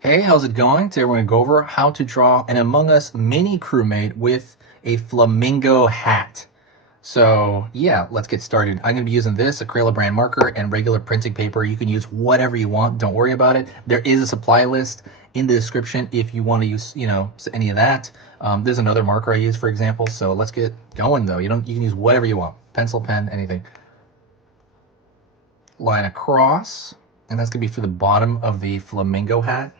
Hey, how's it going? Today we're going to go over how to draw an Among Us mini crewmate with a flamingo hat. So yeah, let's get started. I'm going to be using this, Acrylic brand marker, and regular printing paper. You can use whatever you want. Don't worry about it. There is a supply list in the description if you want to use, any of that. There's another marker I use, for example. So let's get going though. You can use whatever you want. Pencil, pen, anything. Line across, and that's going to be for the bottom of the flamingo hat.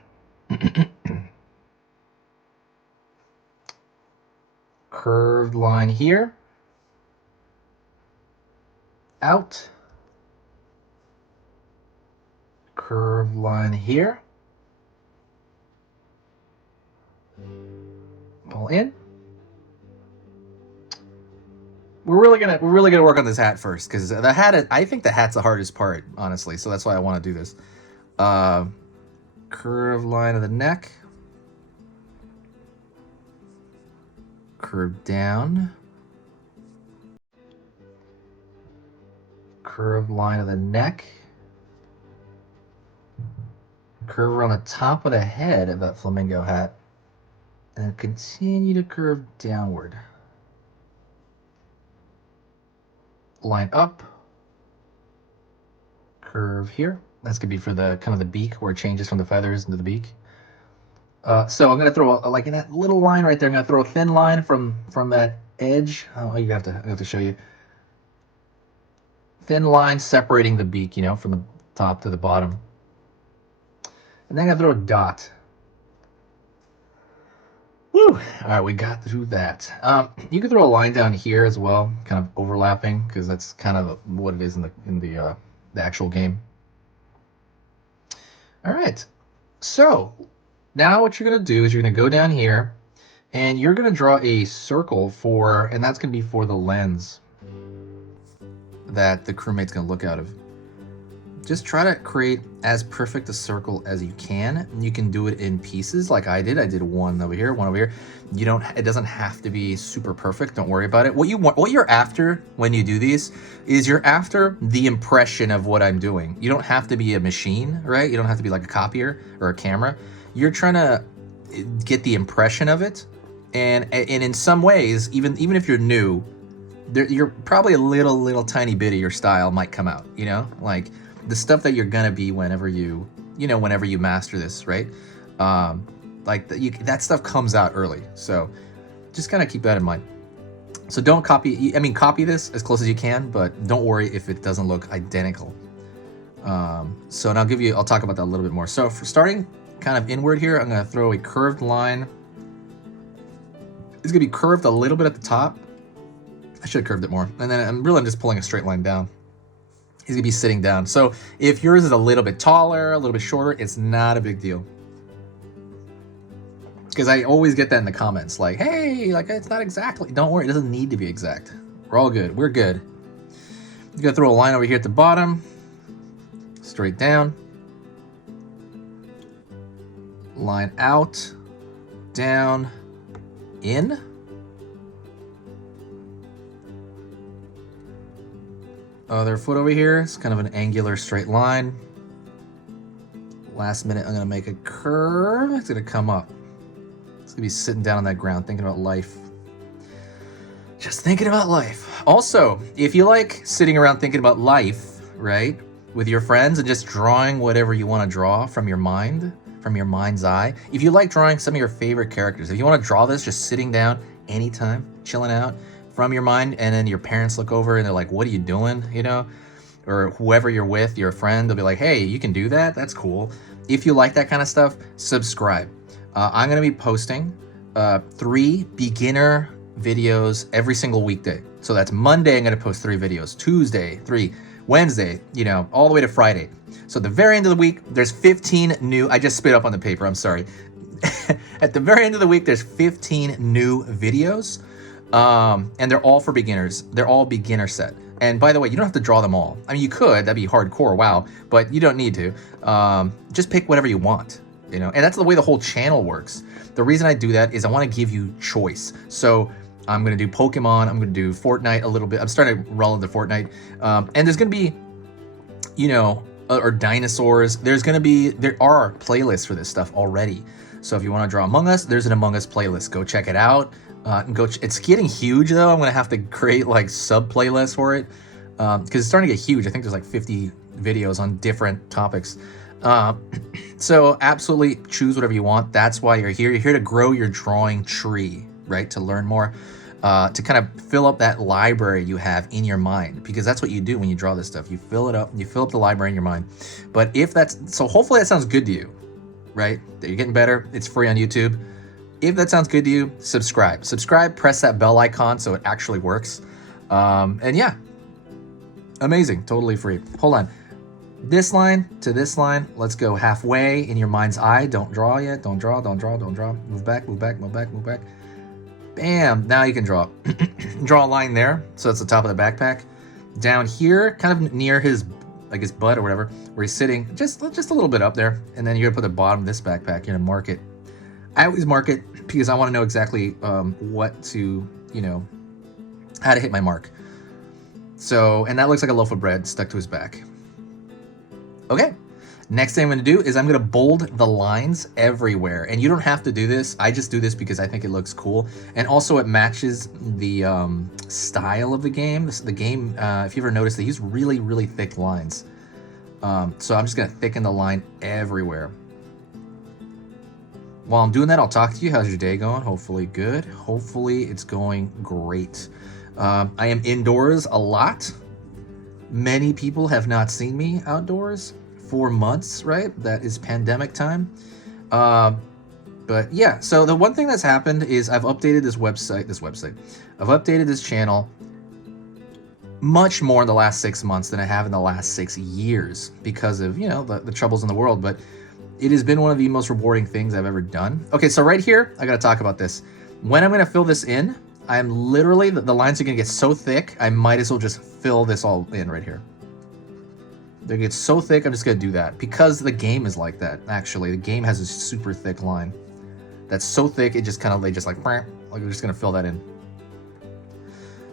Curved line here, out, curved line here, pull in. We're really gonna work on this hat first, because the hat, I think the hat's the hardest part, honestly. So that's why I want to do this. Curved line of the neck, curve down, Curved line of the neck, curve around the top of the head of that flamingo hat, and continue to curve downward. Line up, curve here. That's gonna be for the kind of the beak, where it changes from the feathers into the beak. So I'm gonna throw like in that little line right there. I'm gonna throw a thin line from that edge. Oh, I have to show you. Thin line separating the beak, from the top to the bottom. And then I'm gonna throw a dot. Woo! All right, we got through that. You can throw a line down here as well, kind of overlapping, because that's kind of what it is in the actual game. All right, so now what you're gonna do is you're gonna go down here, and you're gonna draw a circle and that's gonna be for the lens that the crewmate's gonna look out of. Just try to create as perfect a circle as you can. You can do it in pieces like I did. I did one over here, one over here. It doesn't have to be super perfect. Don't worry about it. What you're after when you do these is you're after the impression of what I'm doing. You don't have to be a machine, right? You don't have to be like a copier or a camera. You're trying to get the impression of it. And in some ways, even if you're new, you're probably a little tiny bit of your style might come out, like the stuff that you're gonna be whenever you master this, right? That stuff comes out early, so just kind of keep that in mind. So don't copy. I mean, copy this as close as you can, but don't worry if it doesn't look identical. So now I'll talk about that a little bit more. So for starting kind of inward here, I'm gonna throw a curved line. It's gonna be curved a little bit at the top. I should have curved it more, and then I'm just pulling a straight line down. He's gonna be sitting down. So if yours is a little bit taller, a little bit shorter, it's not a big deal. Because I always get that in the comments, like, hey, like it's not exactly. Don't worry, it doesn't need to be exact. We're all good. We're good. You're gonna throw a line over here at the bottom, straight down, line out, down, in. Other foot over here. It's kind of an angular straight line. Last minute, I'm gonna make a curve. It's gonna come up. It's gonna be sitting down on that ground, thinking about life. Just thinking about life. Also, if you like sitting around thinking about life, right, with your friends and just drawing whatever you want to draw from your mind, from your mind's eye. If you like drawing some of your favorite characters, if you want to draw this just sitting down anytime, chilling out, from your mind, and then your parents look over and they're like, what are you doing, or whoever you're with, your friend, they'll be like, hey, you can do that, that's cool. If you like that kind of stuff, subscribe. I'm going to be posting 3 beginner videos every single weekday. So that's Monday, I'm going to post 3 videos, Tuesday 3, Wednesday, all the way to Friday. So at the very end of the week, there's 15 new. I just spit up on the paper, I'm sorry. At the very end of the week, there's 15 new videos. And they're all for beginners. They're all beginner set. And by the way, you don't have to draw them all. I mean, you could, that'd be hardcore, wow, but you don't need to. Just pick whatever you want, and that's the way the whole channel works. The reason I do that is I want to give you choice. So I'm going to do Pokemon, I'm going to do Fortnite a little bit. I'm starting to roll into Fortnite. And there's going to be, or dinosaurs. There are playlists for this stuff already. So if you want to draw Among Us, there's an Among Us playlist. Go check it out. It's getting huge though. I'm gonna have to create like sub playlists for it because it's starting to get huge. I think there's like 50 videos on different topics. So absolutely choose whatever you want. That's why you're here. You're here to grow your drawing tree, right? To learn more, to kind of fill up that library you have in your mind, because that's what you do when you draw this stuff. You fill it up. You fill up the library in your mind. But if that's so, hopefully that sounds good to you, right? That you're getting better. It's free on YouTube. If that sounds good to you, subscribe. Subscribe. Press that bell icon so it actually works. And yeah, amazing. Totally free. Hold on. This line to this line, let's go halfway in your mind's eye. Don't draw yet. Don't draw. Move back. Bam. Now you can draw. Draw a line there. So that's the top of the backpack. Down here, kind of near his, like his butt or whatever, where he's sitting, just a little bit up there. And then you're gonna put the bottom of this backpack. You're gonna mark it. I always mark it because I want to know exactly what to, how to hit my mark. So, and that looks like a loaf of bread stuck to his back. Okay, next thing I'm gonna do is I'm gonna bold the lines everywhere. And you don't have to do this. I just do this because I think it looks cool. And also it matches the style of the game. The game, if you ever noticed, they use really, really thick lines. So I'm just gonna thicken the line everywhere. While I'm doing that, I'll talk to you. How's your day going? Hopefully good. Hopefully it's going great. I am indoors a lot. Many people have not seen me outdoors for months, right? That is pandemic time. But yeah, so the one thing that's happened is I've updated this website. I've updated this channel much more in the last 6 months than I have in the last 6 years because of, the troubles in the world. But it has been one of the most rewarding things I've ever done. Okay, so right here, I gotta talk about this. When I'm gonna fill this in, I'm literally, the lines are gonna get so thick, I might as well just fill this all in right here. They get so thick, I'm just gonna do that. Because the game is like that, actually. The game has a super thick line. That's so thick, it just kind of, like we're just gonna fill that in.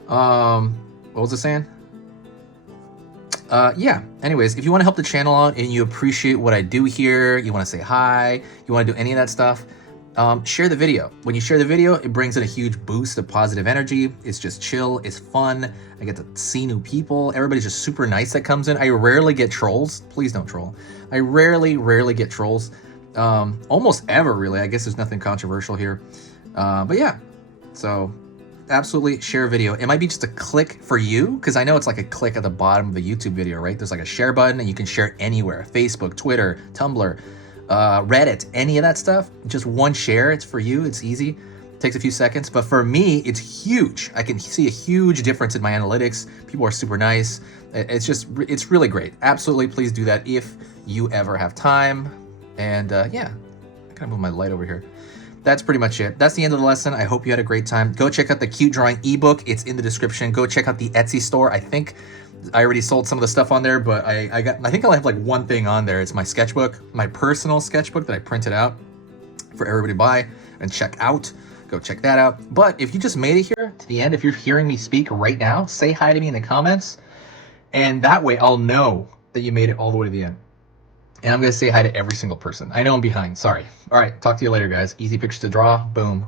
What was I saying? Yeah, anyways, if you want to help the channel out and you appreciate what I do here, you want to say hi, you want to do any of that stuff, share the video. When you share the video, it brings in a huge boost of positive energy. It's just chill, it's fun. I get to see new people. Everybody's just super nice that comes in. I rarely get trolls. Please don't troll. I rarely get trolls. Almost ever, really. I guess there's nothing controversial here. But yeah, so absolutely share a video. It might be just a click for you, because I know it's like a click at the bottom of the YouTube video, right? There's like a share button and you can share it anywhere. Facebook, Twitter, Tumblr, Reddit, any of that stuff. Just one share, it's for you, it's easy. It takes a few seconds, but for me, it's huge. I can see a huge difference in my analytics. People are super nice. It's really great. Absolutely, please do that if you ever have time. And yeah, I kind of move my light over here. That's pretty much it. That's the end of the lesson. I hope you had a great time. Go check out the Cute Drawing ebook. It's in the description. Go check out the Etsy store. I think I already sold some of the stuff on there, but I think I'll have like one thing on there. It's my sketchbook, my personal sketchbook that I printed out for everybody to buy and check out. Go check that out. But if you just made it here to the end, if you're hearing me speak right now, say hi to me in the comments. And that way I'll know that you made it all the way to the end. And I'm going to say hi to every single person. I know I'm behind. Sorry. All right. Talk to you later, guys. Easy pictures to draw. Boom.